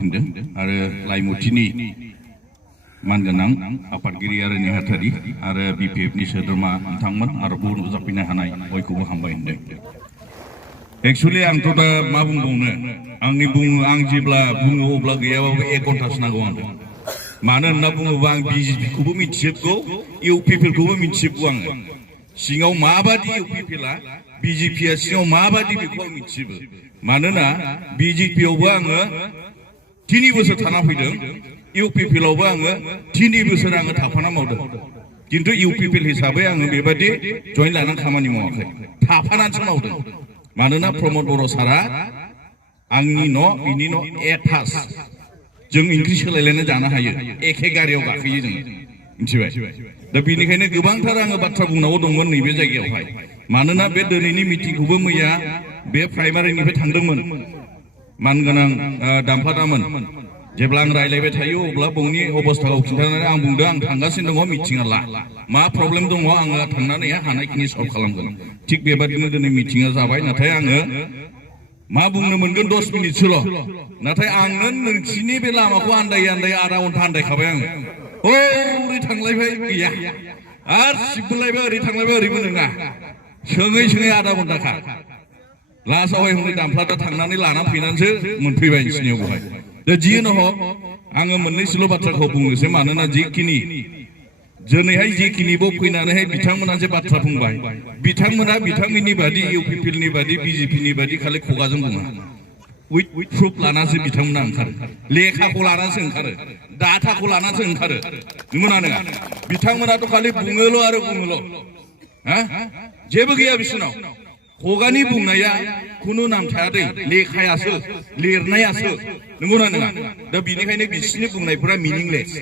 होनदों आरो लाइमुथिनि मानगोनां आफादगिरि आरो नेहाथारि आरो बिपिएफनि सोद्रोमा बिथांमोन आरो गुबुन जाफैनो हानाय बयखौबो हामबाय होनदों। एक्चुअली आंथ' दा मा बुंबावनो आं जेब्ला बुङो अब्ला गैयाबाबो 1 घन्टासो नांगौ आंनो। मानो होनना बुङोबा आं बिजेपिखौबो मिथिजोबगौ इउपिपिएलखौबो मिथिजोबगौ आङो। सिङाव माबादि इउपिपिएलआ बिजेपिआ सिङाव माबादि बेखौ आं मिथिजोबो। मानोना बिजेपिआवबो आङो 3 बोसोर थाना फैदों, इउपिपिएलआवबो आङो 3 बोसोर आङो थाफाना मावदों। किन्तु इउपिपिएल हिसाबै आङो बेबादि जइन लानानै खामानि मावाखै, थाफानानैसो मावदों। मानोना प्रमद बर' सारा आंनि न' बिनि न' एटाच, जों ओंख्रि सोलायलायना जानो हायो, एखे गारियाव गाखोयो जोङो, मिथिबाय। दा बेनिखायनो गोबांथार आङो बाथ्रा बुंनांगौ दंमोन नैबे जायगायावहाय। मानोना बे दिनैनि मिटिंखौबो मैया बे प्राइमारिनिफ्राय थांदोंमोन मानगोनां दामफादामोन। जेब्ला आं रायलायबाय थायो अब्ला बंनि अबस्थाखौ खिन्थानानै आं बुंदों आं थांगासिनो दङ, मिटिङा ला, मा प्रब्लेम दङ आङो थांनानै हानायखिनि सल्भ खालामगोन। थिग बेबादिनो दिनै मिटिङा जाबाय। नाथाय आङो मा बुंनो मोनगोन 10 मिनिटसोल'। नाथाय आंनो नोंसिनि बे लामाखौ आन्दायै आधा घन्टा आन्दायखाबाय आङो। ओरै थांलायबाय गैया, आरो सिबबोलायबाय ओरै थांलायबाय ओरैबो नङा, सोङै आधा घन्टाखा। लास्टआवहाय हनै दामफ्लादा थांनानै लानानै फैनानैसो मोनफैबाय नोंसिनियाव बेवहाय। दा जियानो हक आङो मोननैसोल' बाथ्राखौ बुंनोसै। मानोना दिनैहाय जिखिनिबो फैनानैहाय बिथांमोना जे बाथ्रा बुंबाय, बिथांमोना बिथांमोननि बादि इउपिपिएलनि बादि बिजेपिनि बादि खालि खुगाजों बुङा, उइथ प्रुफ लानानैसो बिथांमोना ओंखारो, लेखाखौ लानानैसो ओंखारो, डाटाखौ लानानैसो ओंखारो, नंगौना नङा? बिथांमोनाथ' खालि बुङोल' आरो बुङोल', जेबो गैया बिसोरनाव। खुगानि बुंनाया खुनु नाम थाया दै, लेखायासो, लिरनायासो, नंगौना नङा? दा बिनिखायनो बिसोरनि बुंनायफोरा मिनिंलेस,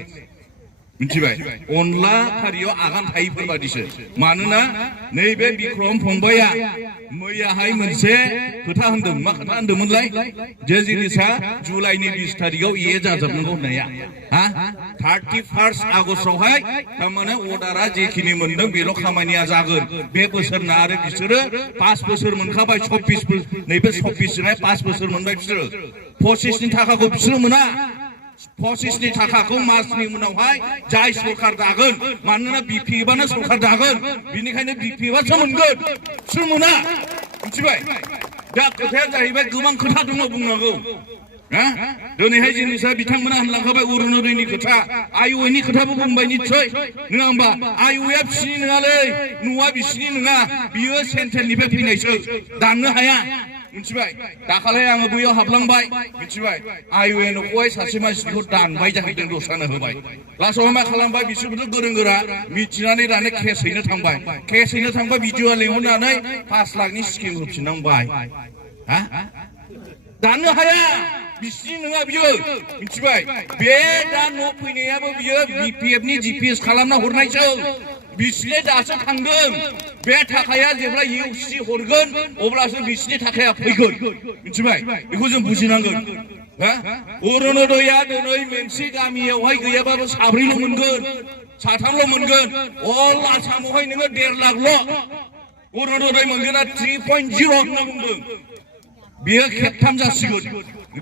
मिथिबाय। अनला खारियाव आगान थायैफोर बादिसो। मानोना नैबे बिक्रम फंबाया मैयाहाय मोनसे खोथा होनदों। मा खोथा होनदोंमोनलाय? जे जिनिसा जुलाइनि 20 तारिखआव जाजोबनांगौ होननाया, 31 आगस्टआवहाय थारमाने अर्डारा जेखिनि मोनदों बेल' खामानिया जागोन बे बोसोरना। आरो बिसोरो 5 बोसोर मोनखाबाय, 24 नैबे 24 5 बोसोर मोनबाय बिसोरो। 25नि थाखाखौ बिसोरो मोना। 25नि थाखाखौ मार्चनि उनावहाय जाय सरकार दागोन, मानोना बिपिएफआनो सरकार दागोन, बिनिखायनो बिपिएफआसो मोनगोन, बिसोर मोना, मिथिबाय। दा खोथाया जाहैबाय गोबां खोथा दङ बुंनांगौ। दिनैहाय जिनिसा बिथांमोना होनलांखाबाय अरुण'दयनि खोथा, आइअएनि खोथाबो बुंबाय निस्सय, नङा होमबा? आइअएआ बिसिनि नङालै, न'आ बिसिनि नङा, बियो सेन्ट्रेलनिफ्राय फैनायसो, दाननो हाया, मिथिबाय। दाखालि आङो बैयाव हाबलांबाय, मिथिबाय। आइअए न'खौहाय सासे मानसिखौ दानबाय जाहैदों, दस्रानो होबाय। लास्टआव मा खालामबाय, बिसोरबोथ' गोरों गोरा, मिथिनानै दानो केस हैनो थांबाय। केस हैनो थांबा भिडिअ लिंहरनानै 5 लाखनि स्किम होफिननांबाय। दाननो हाया, बिसिनि नङा बियो, मिथिबाय। बे दा न' फैनायाबो बियो बिपिएफनि जिपिएस खालामना हरनायसो, बिसिनि दासो थांदों। बे थाखाया जेब्ला इउसि हरगोन अब्लासो बिसिनि थाखाया फैगोन, मिथिबाय। बेखौ जों बुजिनांगोन। अरुण'दयआ दिनै मोनसे गामियावहाय गैयाबाबो 4ल' मोनगोन, 3ल' मोनगोन। अल आसामावहाय नोङो 1.5 लाखल' अरुण'दय मोनगोना 3.0 होनना बुंदों। बियो खेबथाम जासिगोन,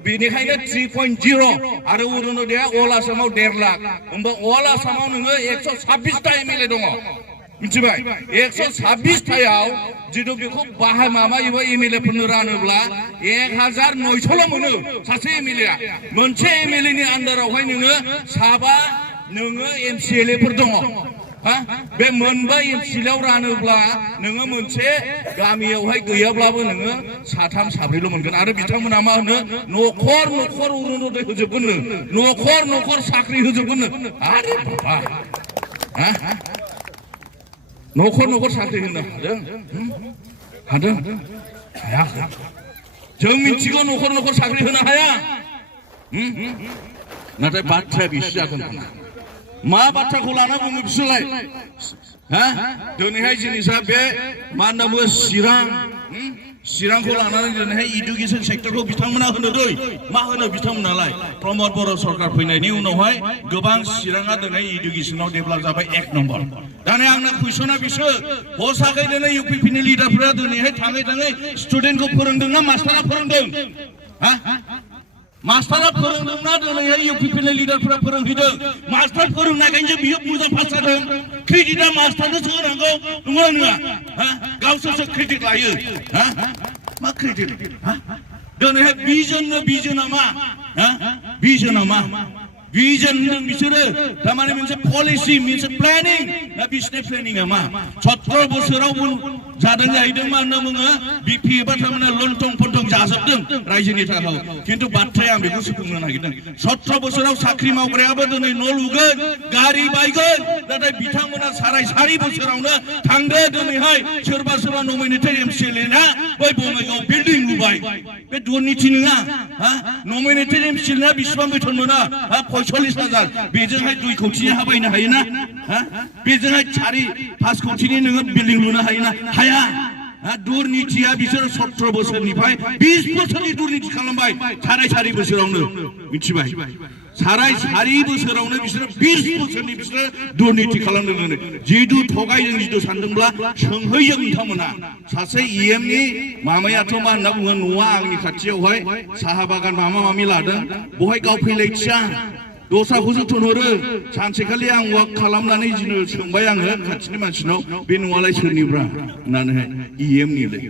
बेनिखायनो 3.0 आरो अरुण'दयआ अल आसामाव 1.5 लाख। होमबा अल आसामाव नोङो 126टा एमएलए दङ, मिथिबाय। 126टायाव जितु बेखौ माबायोबा एमएलएफोरनो रानोब्ला 1900ल' मोनो सासे एमएलएआ। मोनसे एमएलएनि आन्दारावहाय नोङो 7 नोङो एमसिएलएफोर दङ। बे मोनबा एमसिएलआव रानोब्ला नोङो मोनसे गामियावहाय गैयाब्लाबो नोङो 3 4ल' मोनगोन। आरो बिथांमोना मा होनो, न'खर न'खर अरुण'दय होजोबगोननो, न'खर न'खर साख्रि होजोबगोननो। आरे बाबा, न'खर न'खर साख्रि होनो हादों? हायाखै। जों मिथिगौ न'खर न'खर साख्रि होनो हाया, नाथाय बाथ्राया बिसो जागोन। मा बाथ्राखौ लाना बुङो बिसोरलाय? दिनैहाय जिनिसा बे मा होनना बुङो, चिरांखौ लानानै दिनैहाय इडुकेसन सेक्टरखौ बिथांमोना होनो दै। मा होनो बिथांमोनालाय? प्रमद बर' सरकार फैनायनि उनावहाय गोबां चिराङा दिनै इडुकेसनाव डेभेलप जाबाय 1 नम्बर। दानिया आंना कुइसना बिसो, हसाखै दिनै इउपिपिनि लिडारफोरा दिनैहाय थाङै थाङै स्टुडेन्टखौ फोरोंदों ना मास्टारा फोरोंदों? मास्टारा फोरोंदोंना दिनैहाय इउपिपिएल लिडारफोरा फोरोंहैदों मास्टार फोरोंनायखायनो बियो मोजां पास जादों क्रेडिटआ मास्टारनोसो होनांगौ नंगौना नङा गावसोरसो क्रेडिट लायो मा क्रेडिट दिनैहाय बिजोना मा बिजोना मा Vision बिसोरो थारमाने मोनसे पलिसि मोनसे प्लेनिं दा बिसोरनि प्लेनिंआ मा 17 बोसोराव जादों जाहैदों मा होनना बुङो बिपि एबा थारमाने लंथं फंथं जाजोबदों रायजोनि थाखाय खिन्थु बाथ्राया आं बेखौसो बुंनो नागिरदों 17 बोसोराव साख्रि मावग्रायाबो दिनै न' लुगोन गारि बायगोन नाथाय बिथांमोना सारि बोसोरावनो थांदो दिनैहाय सोरबा नमिनेटेड एमसिएलए ना बै बङाइगाव बिल्डिं लुबाय बे दुर्निति नङा नमिनेटेड एमसिएलए बिसिबां बेथन मोना 45,000 बेजोंहाय 2 कोटी हा बायनो हायोना बेजोंहाय 4-5 कोटीनि नोङो बिल्डिं लुनो हायोना हाया दुर्नितिया बिसोर 17 बोसोरनिफ्राय 20 बोसोरनि दुर्निति खालामबाय सारि बोसोरावनो मिथिबाय सारि बोसोरावनो बिसोर 20 बोसोरनि बिसोर दुर्निति खालामदों जिदु थगायदों जिदु सानदोंब्ला सोंहैयो बिथांमोना सासे इएमनि मामायाथ' मा होनना बुङो न'आ आंनि खाथियावहाय साहा बागान माबा लादों बहाय गाव फैलायथिया दस्राखौसो थुनहरो सानसेखालि आं वाक खालामनानै जिनो सोंबाय आङो खाथिनि मानसिनाव बे न'आलाय सोरनिब्रा होननानैहाय इएमनिलै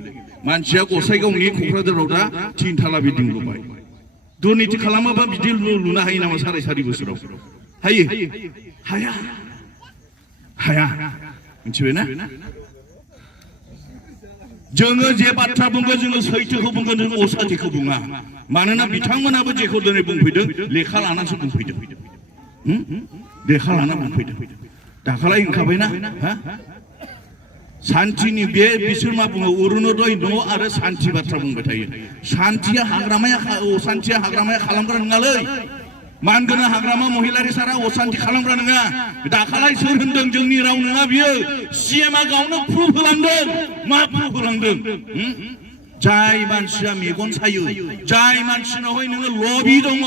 मानसिया गसाइगावनि क'क्राझाराव दा 3 थाला बिल्डिं लुबाय दुर्निति खालामाबा बिदि लुनो हायो नामा सारि बोसोराव हायो हाया मिथिबायना जोङो जे बाथ्रा बुंगोन जोङो सैथोखौ बुंगोन जों असाथिखौ बुङा मानोना बिथांमोनाबो जेखौ दिनै बुंफैदों लेखा लानानैसो बुंफैदों लेखा लाना बुंफैदों दाखालाय होनखाबायना शान्तिनि बे बिसोर मा बुङो अरुणोदय न' आरो शान्ति बाथ्रा बुंबाय थायो शान्तिया हाग्रामाया अशान्तिया हाग्रामाया खालामग्रा नङालै मानगोनां हाग्रामा महिलारि सारा अशान्ति खालामग्रा नङा दाखालाय सोर होनदों जोंनि राव नङा बियो सीएमआ गावनो प्रुफ होलांदों मा प्रुफ होलांदों जाय मानसिया मेगन सायो जाय मानसिनावहाय नोङो लबि दङ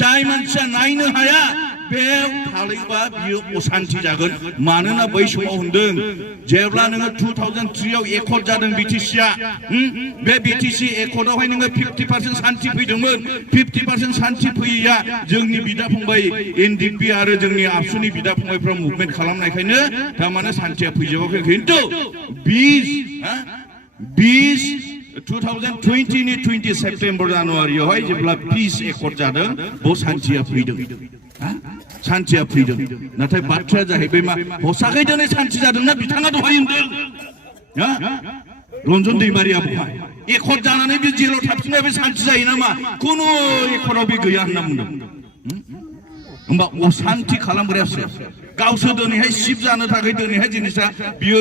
जाय मानसिया नायनो हाया बे थालैबा बियो अशान्ति जागोन मानोना बै समाव होनदों जेब्ला नोङो 2003 आव एकर्ड जादों बिटिसिआ बे बिटिसि एकर्डआवहाय नोङो 50% शान्ति फैदोंमोन 50% शान्ति फैया जोंनि बिदा फंबाय एनडिपि आरो जोंनि आबसुनि बिदा फंबायफ्रा मुभमेन्ट खालामनायखायनो थारमाने शान्तिया फैजोबाखै खिन्थु 2020 नि 20 सेप्टेम्बर जानुवारियावहाय जेब्ला पिस एकर्ड जादों बेयाव शान्तिया फैदों शान्तिया फैदों नाथाय बाथ्राया जाहैबाय मा हसाखै दिनै शान्ति जादोंना बिथाङा दहाय होनदों रन्जन दैमारिया बहाय एकर्ड जानानै बे जेलाव थाफिननाया बे शान्ति जायो नामा खुनु एकर्डआव बे गैया होनना बुंदों होमबा अशान्ति खालामग्रायासो गावसोर दिनैहाय सिप जानो थाखाय दिनैहाय जिनिसा बियो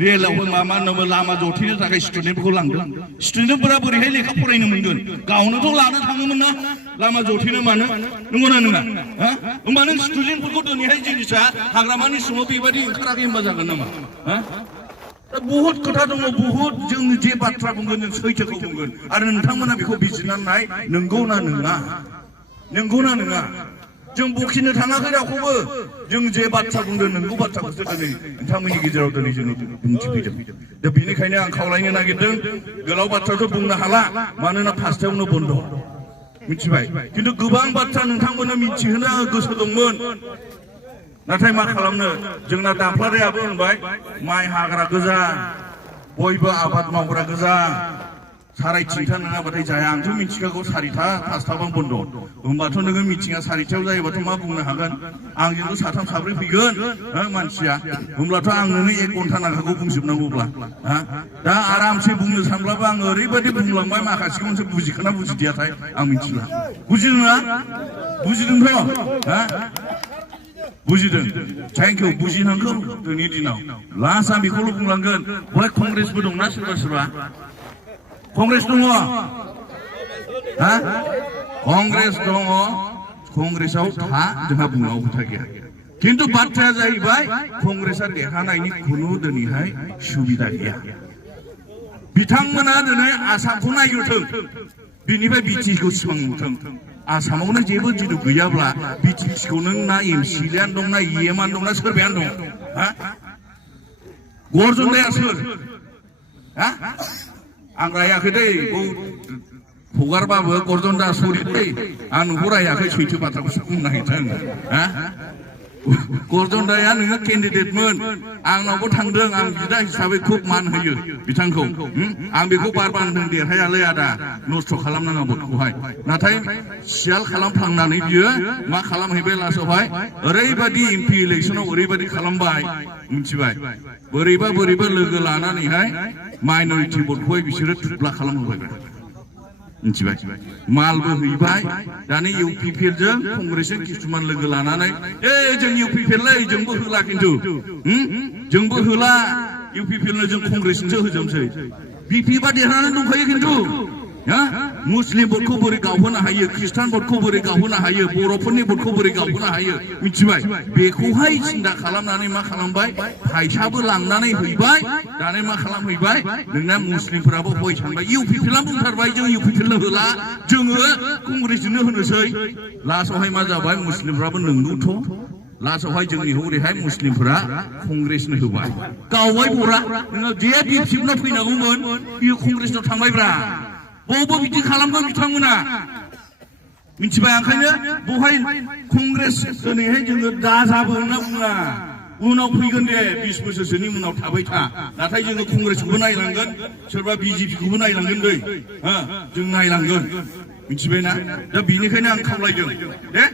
रेलाव मा होनोमोन लामा जथेनो थाखाय स्टुडेन्टफोरखौ लांदों स्टुडेन्टफोरा बोरैहाय लेखा फरायनो मोनगोन गावनोथ' लानो थाङोमोन ना लामा जथेनो मानो नंगौना नङा होमबा नों स्टुडेन्टफोरखौ दिनैहाय जिनिसा हाग्रामानि समाव बेबायदि ओंखाराखै होनबा जागोन नामा बहुत खोथा दङ बहुत जों जे बाथ्रा बुंगोन जों सैथोखौ बुंगोन आरो नोंथांमोना बेखौ बिजिरनानै नाय नंगौना नङा जों बखिनो थाङाखै रावखौबो जों जे बाथ्रा बुंदों नंगौ बाथ्राखौसो दिनै नोंथांमोननि गेजेराव दिनै जोङो बुंथिफैदों दा बेनिखायनो आं खावलायनो नागिरदों गोलाव बाथ्राखौ बुंनो हाला मानोना फार्स्टआवनो बन्द मिथिबाय खिन्थु गोबां बाथ्रा नोंथांमोननो मिथिहोनो गोसो दंमोन नाथाय मा खालामनो जोंना दाफ्लारायाबो होनबाय माइ हाग्रा गोजा बयबो आबाद मावग्रा गोजा 3:30 नङाबाथाय जाया आंथ' मिथिखागौ 4टा 5टाबा बन्द होमबाथ' नोङो मिटिङा 4टायाव जायोबाथ' मा बुंनो हागोन आंजोंथ' 3 4 फैगोन मानसिया होमब्लाथ' आं नोंनो 1 घन्टा नांखागौ बुंजोबनांगौब्ला दा आरामसे बुंनो सानब्लाबो आं ओरैबायदि बुंलांबाय माखासेखौ मोनसे बुजिखोना बुजिदियाथाय आं मिथिला बुजिदोंना बुजिदोंथ' बुजिदों थेंक इउ बुजिनांगौ दिनैनि दिनाव लास्ट आं बेखौल' बुंलांगोन बहाय कंग्रेसबो दंना सोरबा कंग्रेस दङ कंग्रेस दङ कंग्रेसआव था जोंहा बुंनांगौ खोथा गैया खिन्थु बाथ्राया जाहैबाय कंग्रेसआ देरहानायनि खुनु दिनैहाय सुबिदा गैया बिथांमोना दिनै आसामखौ नायग्रोथों बिनिफ्राय बिटिसिखौ सिमां नुथों आसामावनो जेबो जिदु गैयाब्ला बिटिसिखौ नों ना एमसिएलएआनो दं ना इएमआनो दं ना सोरबायानो दं गर्जनलाया सोर आं रायाखै दै हगारबाबो गरजन्दा सरिलै आं नुहुरायाखै सैथो बाथ्राखौसो बुंनो नागिरदों हा गरजन्दाया नोङो केन्डिडेटमोन आंनावबो थांदों आं बिदा हिसाबै खुब मान होयो बिथांखौ आं बेखौ बार बार होनदों देरहायालै आदा नस्थ' खालामनाङा भटखौहाय नाथाय सियाल खालामफ्लांनानै बियो मा खालामहैबाय लास्टआवहाय ओरैबायदि एमपि इलेक्सनाव ओरैबायदि खालामबाय मिथिबाय बोरैबा बोरैबा लोगो लानानैहाय माइनरिटि भटखौहाय बिसोरो थुब्ला खालामहोबाय मिथिबाय मालबो हैबाय दानि इउपिपिएलजों कंग्रेसजों किसुमान लोगो लानानै जों इउपिपिएललै जोंबो होला खिन्थु जोंबो होला इउपिपिएलनो जों कंग्रेसजोंसो होजोबसै बिपि बा देरहानानै दंखायो खिन्थु मुस्लिम भटखौ बोरै गावहोनो हायो ख्रिस्टान भटखौ बोरै गावहोनो हायो बर'फोरनि भटखौ बोरै गावहोनो हायो मिथिबाय बेखौहाय सिन्था खालामनानै मा खालामबाय फैसाबो लांनानै हैबाय दाने मा खालामहैबाय नोंना मुस्लिमफोराबो हय सानबाय इउपिपिएलआ बुंथारबाय जों इउपिपिएलनो होला जोङो कंग्रेसजोंनो होनोसै लास्टआवहाय मा जाबाय मुस्लिमफ्राबो नोंगौथ' लास्टआवहाय जोंनि हरैहाय मुस्लिमफोरा कंग्रेसनो होबाय गावबाय बरा नोङो जे बिपसिबनो फैनांगौमोन बियो कंग्रेसनाव थांबायब्रा बबाव बिदि खालामगोन बिथांमोना मिथिबाय ओंखायनो बहाय कंग्रेस दिनैहाय जोङो दाजाबो होनना बुङा उनाव फैगोन दे 20 बोसोरसोनि उनाव थाबाय था नाथाय जोङो कंग्रेसखौबो नायलांगोन सोरबा बिजेपिखौबो नायलांगोन दै जों नायलांगोन मिथिबायना दा बिनिखायनो आं खावलायदों दे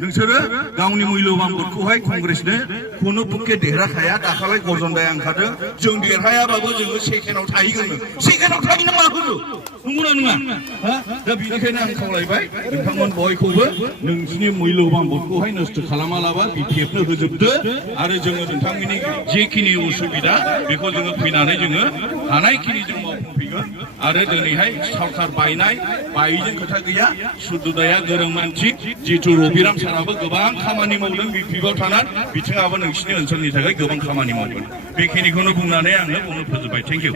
नोंसोरो गावनि मुल्यबान भटखौहाय कंग्रेसनो खुनु पक्षे देरहाखाया दाखालै गरजन्दाया ओंखारदों जों देरहायाबाबो जोङो सेकेन्डआव थाहैगोन सेकेन्डआव थाहैनो मा होनो नंगौना नङा दा बिनिखायनो आं खावलायबाय नोंथांमोन बयखौबो नोंसिनि मुल्यबान भटखौहाय नस्थ' खालामालाबा बिपिएफनो होजोबदो आरो जोङो नोंथांमोननि जेखिनि उसुबिदा बेखौ जोङो फैनानै जोङो हानायखिनि जों मावफुंफैगोन आरो दिनैहाय सरकार बायैजों खोथा गैया सुदुदाया गोरों मानसि जितु रबिराम साराबो गोबां खामानि मावदों बिपिएफआव थानानै बिथाङाबो नोंसिनि ओनसोलनि थाखाय गोबां खामानि मावगोन बेखिनिखौनो बुंनानै आङो बुंनो फोजोबबाय थेंक इउ